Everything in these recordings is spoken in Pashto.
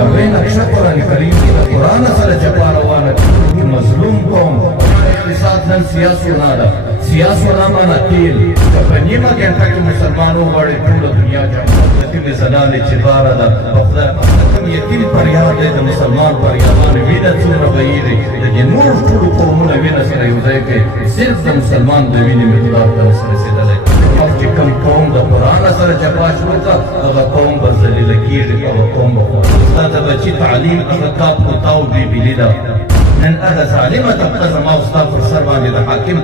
کامیابی نقشه قرآن کریم کی دا قرآن سره جپا روانه کی مظلوم قوم اقتصاد نن سیاسونه ده سیاسونه مانا تیل که په نیمه ګنټه کې مسلمان وغواړي ټوله دنیا کې یتیم زنانې چې باره ده په خدای کوم یتیم فریاد دی د مسلمان فریادان وینه څومره بهیږي د دې نور ټولو قومونه وینه سره یو ځای کوي صرف د مسلمان د وینې مقدار ته رسېدلی چې کوم قوم د قرآن سره جفا شروع کړه هغه قوم به ذلیله کېږي هغه قوم به ستا د بچي تعلیم هغه کاپ کوتاو بېبیلي ده نن هغه ظالمه طبقه زما او ستا پر سر باندې د حاکم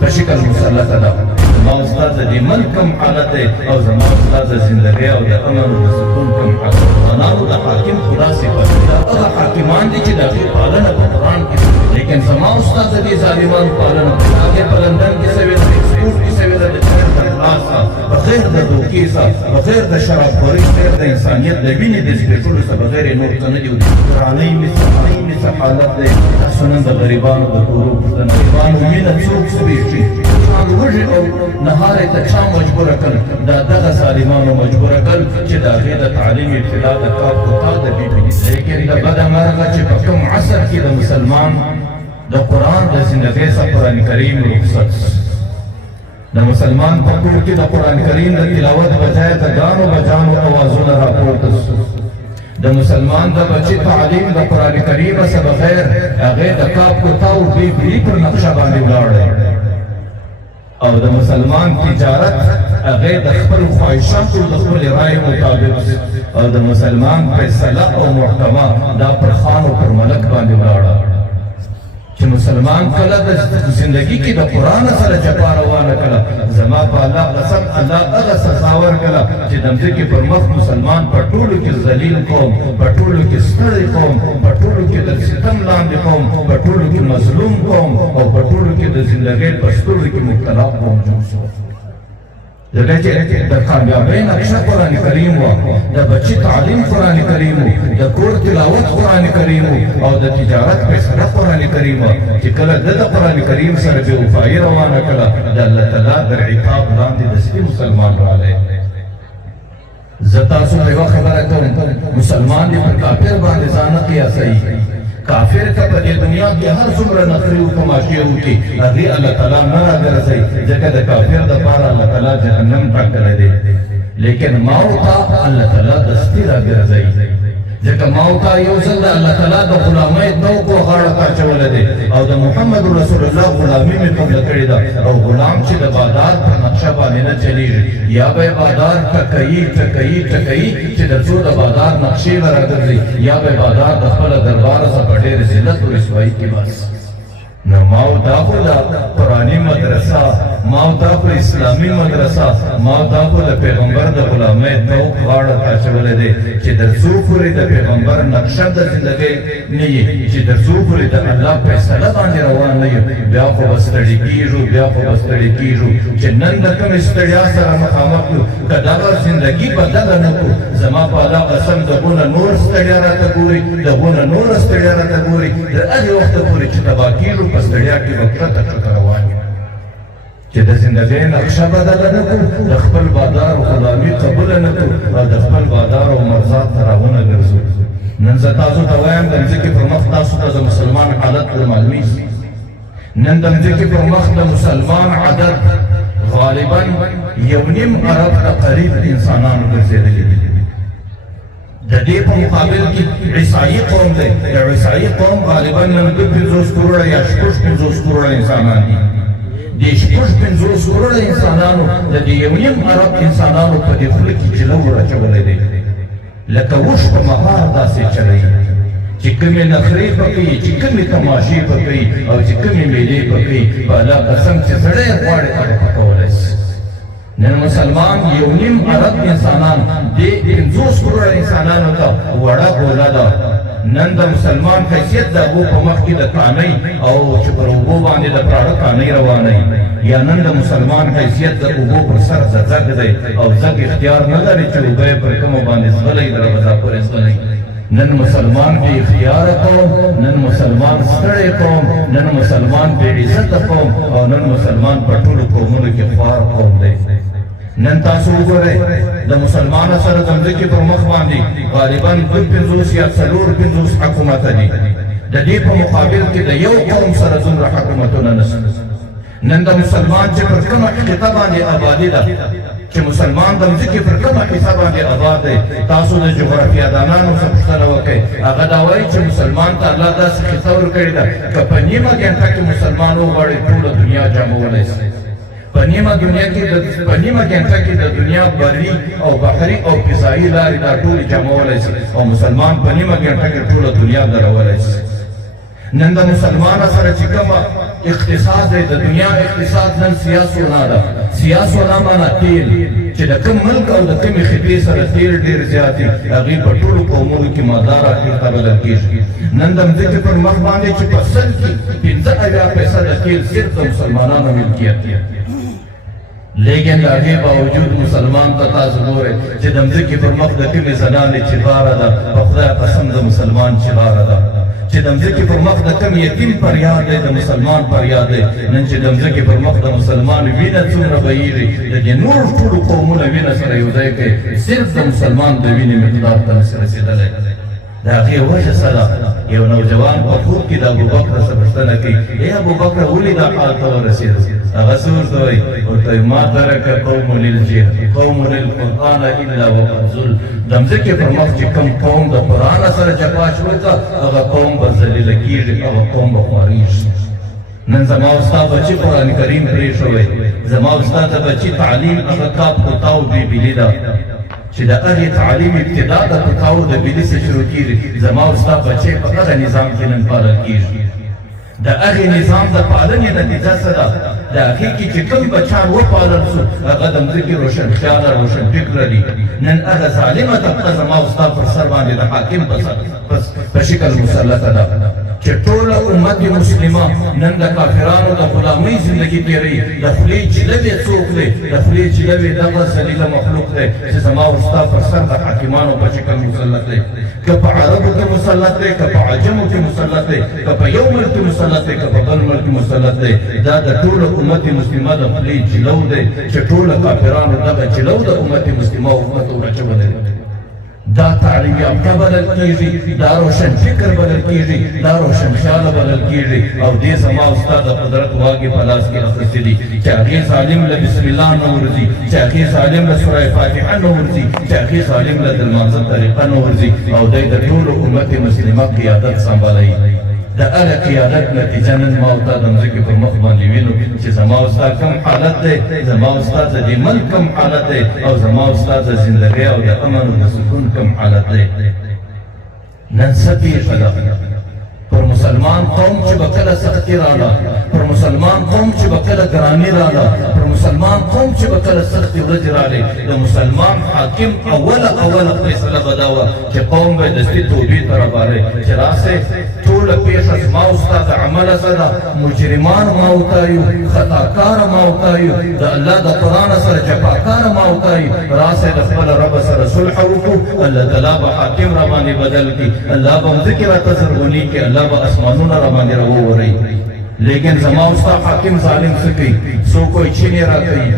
په شکل مسلطه ده زما او ستا د دې ملک کوم حالت دی او زما او ستا د زندګۍ او د امن او د سکون کوم حالت افغانانو د حاکم خدا صفت ده هغه حاکمان دي چې د هغې پالنه په قرآن کې لیکن زما او ستا د دې ظالمانو پالنه هغې په لندن کې سوې ده ایکسپورټ کې سوې ده د چین د خلاص بغیر د دوکې څخه بغیر د شرابخورۍ بغیر د انسانیت د وینې د سپېټلو څخه بغیر یې نور څه نه دي درانۍ مثل حالت دی تاسو نن د غریبانو د کورو پوښتنه غریبانو مینه څوک سپېږي وږي او نهار یې ته چا مجبوره کړ دا دغه ظالمانو مجبوره کړ چې د هغې د تعلیم ابتدا د کار کوتا د بېبي لیکن د بده مرغه چې په کوم عصر کې د مسلمان د قرآن د زندګۍ څخه قرآن کریم رخصت د مسلمان په کور کې د قرآن کریم د تلاوت بجای د ګانو بجانو اوازونه راپورته شو د مسلمان د بچي تعلیم د قرآن کریم څخه بغیر هغې د کاپ کوتاو بېبي پر نقشه باندې ولاړی او د مسلمان تجارت هغې د خپل خواهشاتو د خپلې رایې مطابق او د مسلمان فیصله او محکمه دا پر خان او پر ملک باندې ولاړه چې مسلمان کله د زندګي کې د قرآن سره جفا روانه کړه زما په الله قسم الله هغه سزا ورکړه چې د مځکې پر مخ مسلمان په ټولو کې ذلیل قوم په ټولو کې ستړی قوم په ټولو کې د ستم لاندې قوم په ټولو کې مظلوم قوم او په ټولو کې د زندګۍ په سترګو کې مبتلا قوم جوړ شو ځکه چې د کامیابۍ نقشه قرآن کریم وه د بچي تعلیم قرآن کریم و د کور تلاوت قرآن کریم او د تجارت فیصله قرآن کریم وه چې کله ده د قرآن کریم سره بې وفایي روانه کړه د الله تعالی در عقاب لاندې د سپي مسلمان راغلی زه تاسو ته یوه خبره کوم مسلمان دې پر کافر باندې ځان نه قیاسوي کافر که په دې دنیا کې هر څومره نخرې او تماشې وکړي هغې الله تعالی نه راګرځوي ځکه د کافر دپاره الله تعالی جهنم ټاکلی دی لیکن ماو ته الله تعالی دستي راګرځوي ځکه ماو ته یو ځل د الله تعالی د غلامۍ توقع غاړه ته اچولی دی او د محمد رسول الله غلامي مې قبله کړې ده او غلام چې د بادار په نقشه باندې نه چلیږي یا به یې بادار ټکوي چې تر څو د بادار نقشې به راګرځي یا به یې بادار د خپله درباره څخه په ډېر ذلت و رسوایي کې بس نو ماو دا خو د قرآني مدرسه ماو دا خو اسلامي مدرسه ماو دا خو د پیغمبر د غلامۍ توق غاړه ته اچولی دی چې تر څو پورې د پیغمبر نقشه د زندګۍ نه وي چې تر څو پورې د الله فیصله باندې روان نه یو بیا خو به ستړي کېږو چې نن د کومې ستړیا سره مخامخ یو که دغه زندګي بدله نه کړو زما په الله قسم دغونه نور ستړیا راته ګوري دغونه نوره ستړیا راته ګوري د هغې وخته پورې چې تباه کېږو په ستړیا کې به کښته روان یم چې د زندګۍ نقشه بدله نه کړو د خپل بادار غلامي قبوله نه کړو او د خپل بادار او مرزات ته راونه ګرځو نن زه تاسو ته وایم د مځکې پر مخ تاسو ته د مسلمان حالت در معلومیږي نن د مځکې پر مخ د مسلمان عدد غالبا 1.5 ارب ته قریب انسانانو ګرځېدلي دي د دې په مقابل کې عیسایي قوم دی د عیسایي قوم غالبا نن 50 کروړه یا 50 کروړه انسانان دي د 50 کروړه انسانانو د دې 1.5 ارب انسانانو په دې خوله کې چلو راچولی دی لکه اوښ په مهار داسې چلوي چې کومې نخرې به کوي چې کومې تماشې به کوي او چې کومې میلې به کوي په الله قسم چې سړی غواړي هغه به کولی شي نن مسلمان 1.5 ارب انسانان دې 50 کروړه انسانانو ته وړه ګوله ده نن د مسلمان حیثیت د هغو په مخ کې د کانۍ او چې پر اوبو باندې د پراړه کانۍ روانوي یا نن د مسلمان حیثیت د اوبو پر سر زګ دی او زګ اختیار نه لري چې اوبه یې پر کومو باندې زغلی د غذا پورې زغلی نن مسلمان بې اختیاره قوم نن مسلمان ستړی قوم نن مسلمان بې عزته قوم او نن مسلمان په ټولو قومونو کې خوار قوم دی نن تاسو وګورئ د مسلمان سره د ځمکې پر مخ باندې غالبا 50 یا 50 حکومت دي د دې په مقابل کې د یو قوم سره دومره حکومتونه نشته نن د مسلمان چې پر کومه خطه باندې آبادي ده چې مسلمان د ځمکې پر کومه حصه باندې آباد دی تاسو د جغرافیادانانو څخه پوښتنه وکړئ هغه دا وایي چې مسلمان ته الله داسې خطه ورکړې ده که په نیمه ګنټه کې مسلمان وغواړي ټوله دنیا جامولی شي په نیمه ګنټه کې د دنیا بري او بحري او فضایي لارې دا ټولې جامولی شي او مسلمان په نیمه ګنټه کې ټوله دنیا درولی شي نن د مسلمان سره چې کومه اقتصاد دی د دنیا اقتصاد نن سیاسونه ده سیاسونه معنا تیل چې د کوم ملک او د کومې خطې سره تیل ډېر زیات دي هغې په ټولو قومونو کې مدار اخر بلل کېږي نن د مځکې پر مخ باندې چې په سل کې 15% تیل صرف د مسلمانانو ملکیت دی لیکن د هغې باوجود مسلمان ته تاسو ګورئ چې د مځکې پر مخ د کومې زنانې چې لاره ده په خدای قسم د مسلمان چې لاره ده چې د مځکې پر مخ د کوم یتیم فریاد دی د مسلمان فریاد دی نن چې د مځکې پر مخ د مسلمان وینه څومره بهیږي د دې نور ټولو قومونه وینه سره یو ځای کوي صرف د مسلمان د وینې مقدار ته نشي رسېدلی د هغې وجه څه ده یو نوجوان په خوب کې د ابوبکر څخه پوښتنه کوي ای ابوبکر ولې دا حال ته ورسېد هغه څه ورته وایي ورته وایي ما ترک قوم للجهل قوم للقرآن الا وقد ذل د مځکې پر مخ چې کوم قوم د قرآن سره جفا شوې هغه قوم به ذلیله کېږي هغه قوم به خوارېږي نن زما او ستا بچي قرآن کریم پرېښوی زما او ستا د بچي تعلیم هغه کاپ کوتاو بېبیلي ده چې د هغې تعلیم ابتدا د کوتاو د بیلي څخه شروع کېږي زما او ستا بچی په هغه نظام کې نن پالل کېږي د هغې نظام د پالنې نتیجه څه ده د هغې کې چې کوم بچیان وپالل سو هغه د مځکې روشنخیاله روشنفکره دي نن هغه ظالمه طبقه زما او ستا پر سر باندې د حاکم په شکل مسلطه ده چې ټوله امت مسلمه نن د کافرانو د غلامۍ زندګي تېروي د خولې چلوې څوک دی د خولې چلوې دغه ذلیله مخلوق دی چې زما او ستا پر سر د حاکمانو په شکل مسلط دی که په عربو کې مسلط دی که په عجمو کې مسلط دی که په یو ملک کې مسلط دی که په بل ملک کې مسلط دی دا د ټوله امت مسلمه د خولې چلو دی چې ټوله کافرانو دغه چلو د امت مسلمه او امت ورچولی دی دا تعلیم یافته بلل کېږي دا روشن فکر بلل کېږي دا روشن خیاله بلل کېږي او دې زما او ستا د قدرت واګې په لاس کې اخیستې دي چې هغې ظالم له بسم الله نه ورځي چې هغې ظالم له سوره فاتحه نه ورځي چې هغې ظالم له د لمانځه طریقه نه ورځي او دی د ټولو امت مسلمه قیادت سمبالوي د هغه قیادت نتیجه نن ما او تا د مځکې پر مخ باندې وینو چې زما او ستا کوم حالت دی زما او ستا د دې ملک کوم حالت دی او زما او ستا د زندګۍ او د امن او د سکون کوم حالت دی نن څه پېښه ده پر مسلمان قوم چې به کله سختي راغله پر مسلمان قوم چې به کله ګراني راغله پر مسلمان قوم چې به کله سختې ورځې راغلې د مسلمان حاکم اوله فیصله به دا وه چې قوم به دستي توبې ته رابارئ چې راسئ ټوله پېښه زما او ستا د عمله څه ده مجرمان ما وتایو خطاکاره ما وتایو د الله د قرآن سره جفاکاره ما وتایو راسئ د خپل رب سره صلح وکړو الله تعالی به حاکم را باندې بدل کړي الله به مځکې راته زرغونې کړي الله به اسمانونه را باندې راوورئ لیکن زما او ستا حاکم ظالم څه کوي څوک وایي چین یې راکوي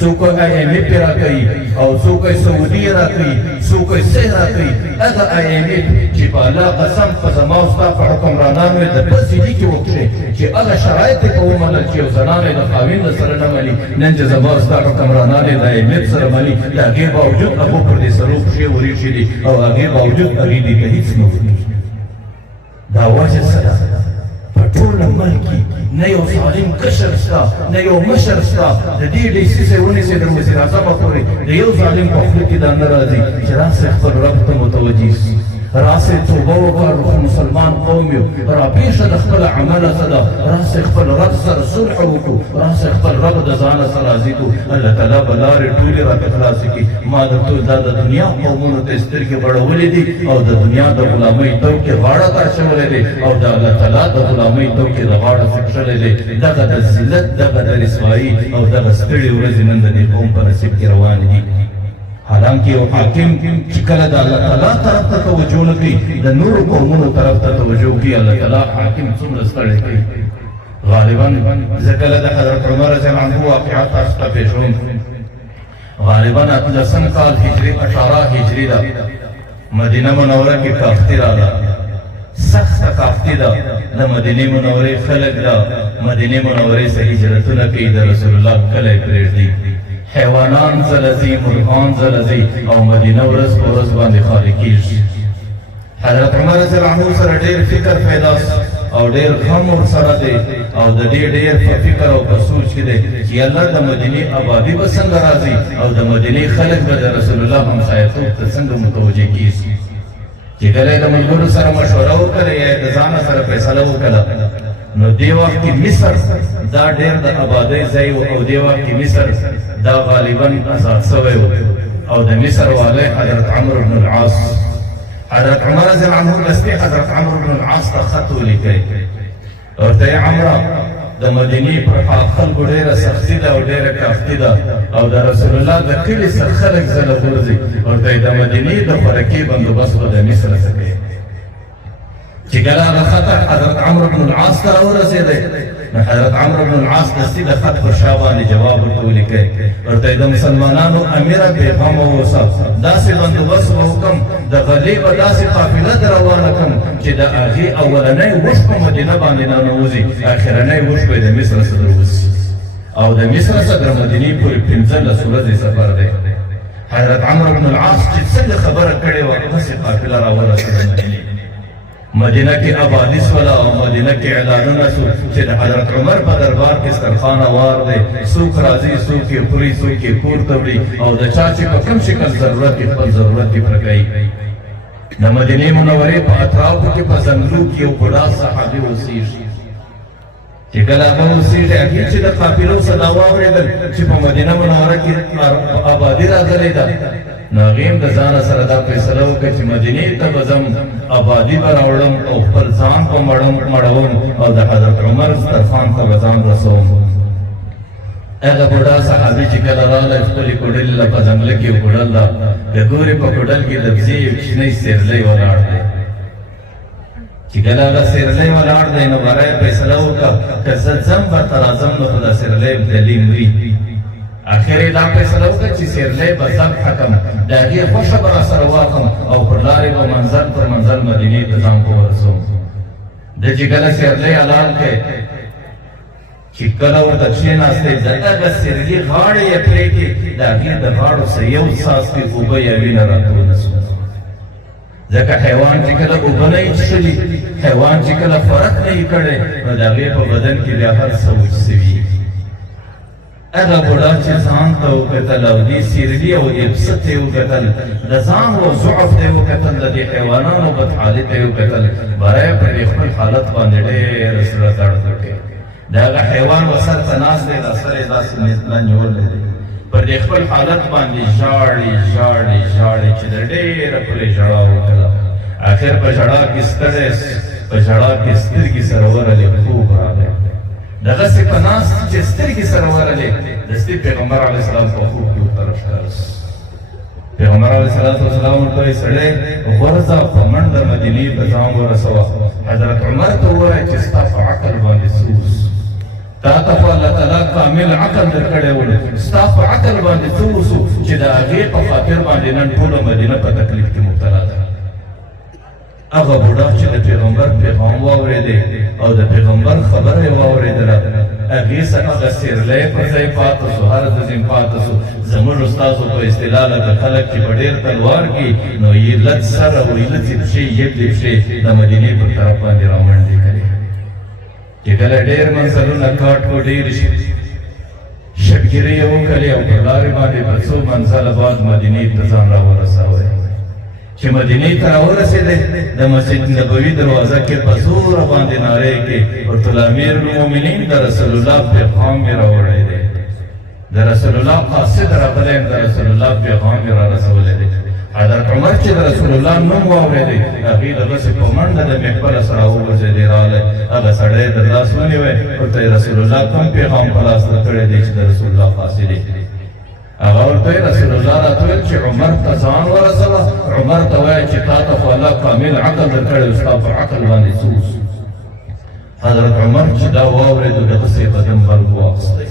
څوک وایي IMF یې راکوي او څوک وایي سعودي یې راکوي څوک وایي څه یې راکوي هغه IMF چې په الله قسم په زما او ستا په حکمرانانو یې د پسې لیکې وکړې چې هغه شرایط یې په ومنل چې یو زنانه یې د خاوند سره نه مني نن چې زما او ستا حکمرانان یې د IMF سره مني د هغې باوجود هغو پر دې سرو پښې ورېښې دي او هغې باوجود هغې دې ته هېڅ نه وکړي دا وجه څه ده په ټول ملک کې نه یو ظالم کشر شته نه یو مشر شته د دې ډیسیسۍ ونیسئ د وزیر اعظمه پورې د یو ظالم په خوله کې دا نه راځي چې راسئ خپل رب ته متوجه شي راسئ توبه وکړو مسلمان قوم یو راپېښه د خپل عمله څه ده راسئ خپل رب سره صلح وکړو راسئ خپل رب د ځانه سره راضي کړو الله تعالی به لارې ټولې راته خلاصې کړي ما درته دا د دنیا قومونو ته سترګې بړولې دي او د دنیا د غلامۍ توکې غاړه ته اچولې دي او د الله تعالی د غلامۍ توکې د غاړه څکښلې دي دغه د ذلت دغه د رسوایي او دغه ستړې ورځې نن د دې قوم په نصیب کې روانې دي حالانکه یو حاکم چې کله د الله تعالی طرف ته توجه نه کوي د نورو قومونو طرف ته توجه کوي الله تعالی حاکم څومره ستړی کوي غالبا زه کله د حضرت عمر رضی الله عنه واقعات تاسو ته پېښوم غالباً 18 کال هجری 18 هجری دا مدینه منوره کې کافتی راغله سخت کافتی دا د مدینه منورې خلک دا مدینه منورې څخه هجرتونه کوي د رسول الله کلی پرېږدي حیوانان ځلځي مرغان ځلځي او مدینه ورځ په ورځ باندې خالي کېږي حضرت عمر رضی الله عنه سره ډېر فکر پیدا او ډېر غم ورسره دی او د دې ډېر په فکر او په سوچ کې دی چې الله د مدینې آبادي به څنګه راځي او د مدینې خلک به د رسول الله همسایه‌توب ته څنګه متوجه کېږي چې کله د ملګرو سره مشوره وکړه یا د ځان سره فیصله وکړه نو دې وخت کې مصر دا ډېر د آبادۍ ځای او دې وخت کې مصر دا غالباً آزاد شوی و او د مصر والی حضرت عمرو بن العاص حضرت عمر رضی الله عنه لستی حضرت عمرو بن العاص ته خط ولیکئ ورته یې عمره د مدینې پر خلکو ډېره سختي ده او ډېره کافتی ده او د رسول الله د کلي څخه خلک ځله غورځي ورته یې د مدینې د خوراکي بندوبست به د مصر څخه کوي چې کله هغه خط حضرت عمرو بن العاص ته راورسېدی نو حضرت عمرو بن العاص دستي د خط پر شا باندې جواب ورته ولیکئ ورته یې د مسلمانانو امیره بېغمه واوسه داسې بندوبست به وکړم د غلې به داسې قافله در روانه کړم چې د هغې اولنی وش په مدینه باندې ننوځي اخرنی وش به یې د مصر څخه وځي او د مصر څخه تر مدینې پورې 15 ورځې سفر دی حضرت عمرو بن العاص چې څنګه خبره کړې وه داسې قافله راورسېده مدینې مدینه کې آبادي سوله او مدینه کې اعلانونه شو چې د حضرت عمر په دربار کې سترخانه وار دی څوک راځي څوک یې خوري څوک یې کور ته وړي او د چا چې په کوم شکل ضرورت کې خپل ضرورت یې پوره کوي د مدینې منورې په اطرافو کې په ځنګلو کې یو بوډا صحابي اوسېږي چې کله هغه اوسېږي هغې چې د قافلو څه دا واورېدل چې په مدینه منوره کې آبادي راغلې ده نو هغې هم د ځانه سره دا فیصله وکړه چې مدینې ته به ځم آبادي به راوړم او خپل ځان به مړوم او د حضرت عمر دسترخوان ته به ځان رسوم هغه بوډا صحابي چې کله راغلی خپلې کوډلې له په ځنګله کې کوډل ده د ګورې په کوډل کې د بزې یو کوچنی سیرلی ولاړ دی چې کله هغه سیرلی ولاړ دی نو باره یې فیصله وکړه که زه ځم به ته راځم نو خو دا سیرلی دلي مري اخر یې دا فیصله وکړه چې سیرلی به ذبحه کړم د هغې خوښه به راسره واخلم او پر لارې به منزل پر منزل مدینې ته ځان په ورسوم ده چې کله سیرلی اعلان کړی چې کله ورته کښېناستی د دغه سیرلي غاړې یې پرېږدي د هغې د غاړو څه یو څاڅکې اوبه یا وینه راته ونه سوه ځکه حیوان چې کله اوبه نه یې څښلي حیوان چې کله خوراک نه یې کړی نو د هغې په بدن کې بیا هر څه وچ سوي هغه بوډا چې ځان ته وکتل او دې سیرلي او ابسه ته یې وکتل د ځان و ضعف ته یې وکتل د دې حیوانانو بدحالي ته یې وکتل بری یې پر خپل حالت باندې ډېر زړه درد وکړ د هغه حیوان و سر ته ناست دی دا سر یې داسې نیولی دی پر دې خپل حالت باندې ژاړي ژاړي ژاړي چې د ډېره پورې ژړا وکړه اخر په ژړا کې ستړی په ژړا کې سترګې سره ورلې خوب راغی دغسې په ناست چې سترګې سره ورلې دستي پیغمبر علیه السلام په خوب کې ورته راښکاره سو پیغمبر علیه السلام ورته وایي سړی غورځه په منډه مدینې ته ځان ورسوه حضرت عمر ته ووایه چې ستا په عقل باندې څه تا ته خو الله تعالی کامل عقل درکړی و ستا په عقل باندې څه وسو چې د هغې په خاطر باندې نن ټوله مدینه په تکلیف کې مبتلا ده هغه بوډا چې د پیغمبر پیغام واورېدی او د پیغمبر خبره یې واورېدله هغې څخه هغه سیرلی پر ځای پاته سو هر ځین پاته سو زموږ استازو په اصطلاح لکه خلک چې په ډېر تلوار کې نو یې لڅ سر او لڅې پښې یبلې پښې د مدینې پر طرف باندې رامنډې کړې چې کله ډېر منزلونه کاټ کو ډېر شي شبګیرې یې وکړې او پر لارې باندې په څو منزله بعد مدینې ته ځان راورسوی چې مدینې ته راورسېدی د مسجد نبوي دروازه کې په زوره باندې نارې کې ورته امیر المؤمنین د رسول الله پیغام یې راوړی دی د رسول الله قاصد راغلی یم د رسول الله پیغام یې رارسولی دی حضرت عمر چې د رسول الله نوم واورېدی هغې دغسې په منډه د محفله سره وغورځېدی راغلی هغه سړی د لاس ونیوی ورته یې رسول الله کوم پیغام په لاس ته کړی دی چې د رسول الله قاصد یې هغه ورته رسول الله راته ویل چې عمر ته ځان ورسوه عمر ته وایه چې تا ته خو الله کامل عقل درکړی ستا په عقل باندې څه حضرت عمر چې دا واورېدو دغسې قدم بلګ واخیستی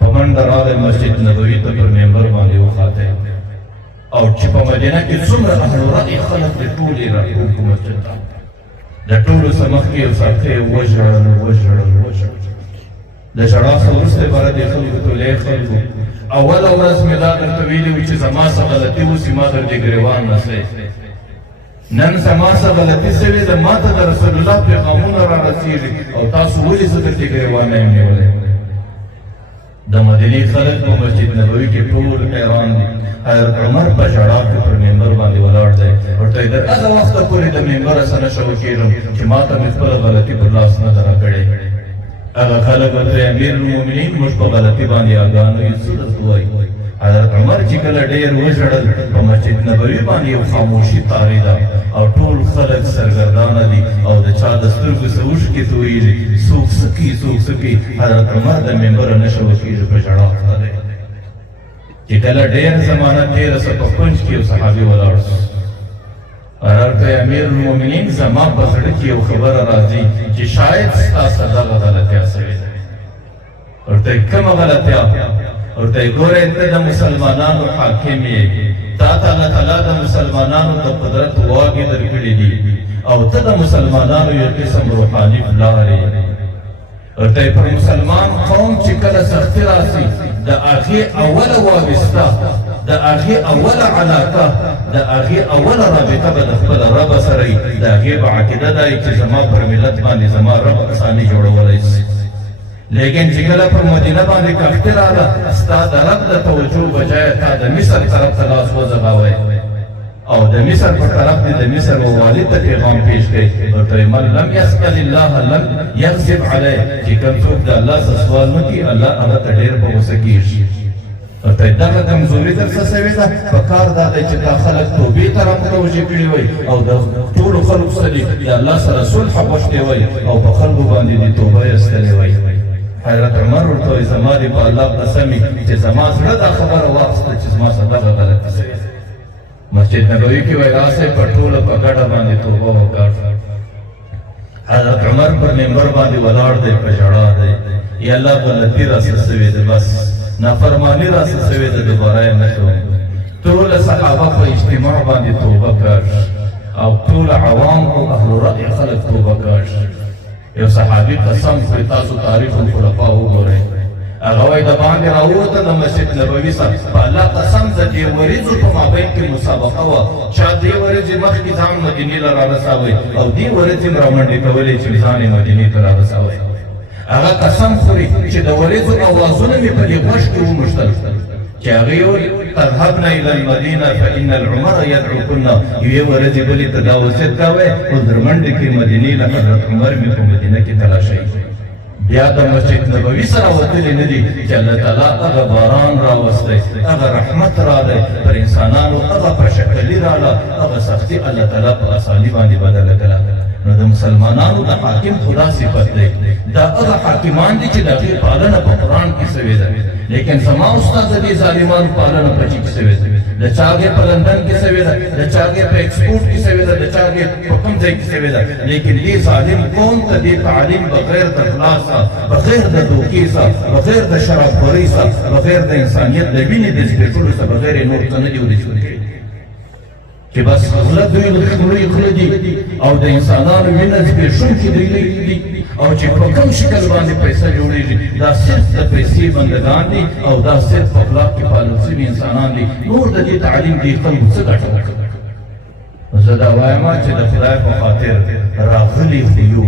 په منډه راغی مسجد نبوي ته پر منبر باندې وخاته او چې په مدینه کې څومره اهل رأي خلک د ټولې راټول مسجد ته د ټولو څه مخکې یو ساقي وژړل د ژړا څخه وروسته یې باره دې خلکو ته لوی خلکو اوله ورځ مې دا درته ویلي وي چې زما څه غلطي وسي ما در دې ګرېوان نسئ نن زما څه غلطي سوې ده ما ته د رسول الله پیغامونه را رسېږي او تاسو ولې زه در دې ګرېوان نه یم نیولی د مدینې خلک په مسجد نبوي کې ټول حیران دي حضرت عمر په ژړا کې پر منبر باندې ولاړ دی ورته وایي تر هغه وخته پورې د منبره څه نه شو کېږم چې ما ته مې خپله غلطي پر لاس نه ده راکړې هغه خلک ورته امیر المؤمنین موږ په غلطي باندې اګانو یو څه درته وایي حضرت عمر چې کله ډېر وژړل په مسجد نبوي باندې یو خاموشي تارېده او ټول خلک سرګردانه دي او د چا د سترګو څه اوښکې تویېږي څوک څه کوي څوک څه کوي حضرت عمر د منبره نه شو کېږي په ژړا خته دی چې کله ډېر زمانه تېره سه په کونج کې یو صحابي ولاړ سو ورته امیر المؤمنین زما په زړه کې یو خبره راځي چې شاید ستا څه دغه غلطیا سوې ده ورته کومه غلطیا ورته ګورې ته د مسلمانانو حاکم یې تا ته الله تعالی د مسلمانانو د قدرت واګې درکړي دي او ته د مسلمانانو یو قسم روحاني پلار یې ورته پر مسلمان قوم چې کله سختي راسي د هغې اوله وابسته د هغې اوله علاقه د هغې اوله رابطه به د خپل رب سره وي د هغې به عقیده دا وي چې زما پر ملت باندې زما رب اساني جوړولی شي لیکن چې کله پر مدینه باندې کښتۍ راغله ستا د رب د توجه بجای تا د مصر طرف ته لاس وځغوی او د مصر په طرف دې د مصر والد ته پیغام پیش کړي ورته وایي من لم یسأل الله لم یغضب علیه چې کوم څوک د الله څه سوال نه کړي الله هغه ته ډېر په غوسه کېږي ورته وایي دغه کمزوري در څه سوې ده په کار دا دی چې دا خلک توبې ته راپروژې کړي وای او د ټولو خلکو سره دې د الله سره صلح غوښتې وای او په خلکو باندې دې توبه ایستلې وای حضرت عمر ورته وایي زما دې په الله قسم وي چې زما زړه دا خبره واخیسته چې زما څه دغه غلطي سوې ده مسجد نبوي کې وایي راسئ په ټوله په ګډه باندې توبه وکړ حضرت عمر پر منبر باندې ولاړ دی په ژړا دی یا الله غلطي راڅه سوې ده بس نافرماني راڅه سوې ده دوباره یې نه کوم ټول صحابه په اجتماع باندې توبه کړ او ټول عوام او اهل رأي خلک توبه کړ یو صحابي قسم کړی تاسو تاریخ الخلفاء وګورئ هغه وایي د باندې راووته د مسجد نبوي څخه په الله قسم د دې وریځو په مابین کې مسابقه وه چا دې ورځې مخکې ځان مدینې له رارساوی او دې ورځې م رامنډې کولې چې ځان یې مدینې ته رارساوی هغه قسم خوري چې د وریځو اوازونه مې په دې غوږ کې وموښتل چې هغې وایي تذهبن الى المدینه فان العمر یدعوکن یوې ورځې بلې ته دا وصیت کوی او در منډې کې مدینې له حضرت عمر مې په مدینه کې تلاشئ بیا د مسجد نبوي سره وتلي نه دي چې الله تعالی هغه باران راوستی هغه رحمت راغی پر انسانانو هغه پرشکلي راغله هغه سختي الله تعالی په اساني باندې بدله کړه نو د مسلمانانو د حاکم خدا صفت دی دا هغه حاکمان دي چې د هغې پالنه په قرآن کې سوې ده لیکن زما استاد د دې ظالمانو پالنه په چي کې سوې ده د چا هغې په لندن کې سوې ده د چا هغې په ایکسپورټ کې سوې ده د چا هغې په کوم ځای کې سوې ده لیکن دې ظالم قوم ته دې تعلیم بغیر د اخلاصه بغیر د دوکې څخه بغیر د شرابخورۍ څخه بغیر د انسانیت د وینې د زبېښلو څخه بغیر یې نور څه نه دي ورسېدلي چې بس خوله دوی لوی خوله دي او د انسانانو وینه زبېښونکي دي او چې په کوم شکل باندې پیسه جوړېږي دا صرف د پیسې بندګان دي او دا صرف په اخلاق کې پالل شوي انسانان دي نور د دې تعلیم دې خلکو څه ګټه وکړه زه دا وایم چې د خدای په خاطر راغلي خو یو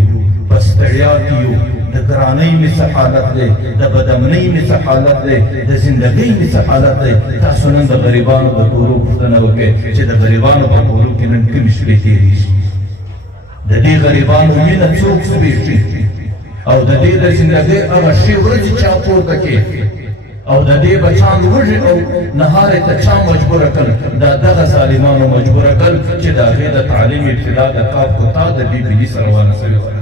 په ستړیا کې یو د ګرانۍ مې څه حالت دی د بدامنۍ مې څه حالت دی د زندګۍ مې څه حالت دی تاسو نن د غریبانو د کورو پوښتنه وکړئ چې د غریبانو په کورو کې نن کومې شپې تېرېږي د دې غریبانو مینه څوک زبېښي او د دې د زندګۍ هغه ښې ورځې چا پورته کړې او د دې بچان وږي او نهارې ته چا مجبوره کړ دا دغه ظالمانو مجبوره کړ چې د هغې د تعلیم ابتدا د کاف کوتا د بي بي سره ونه سوې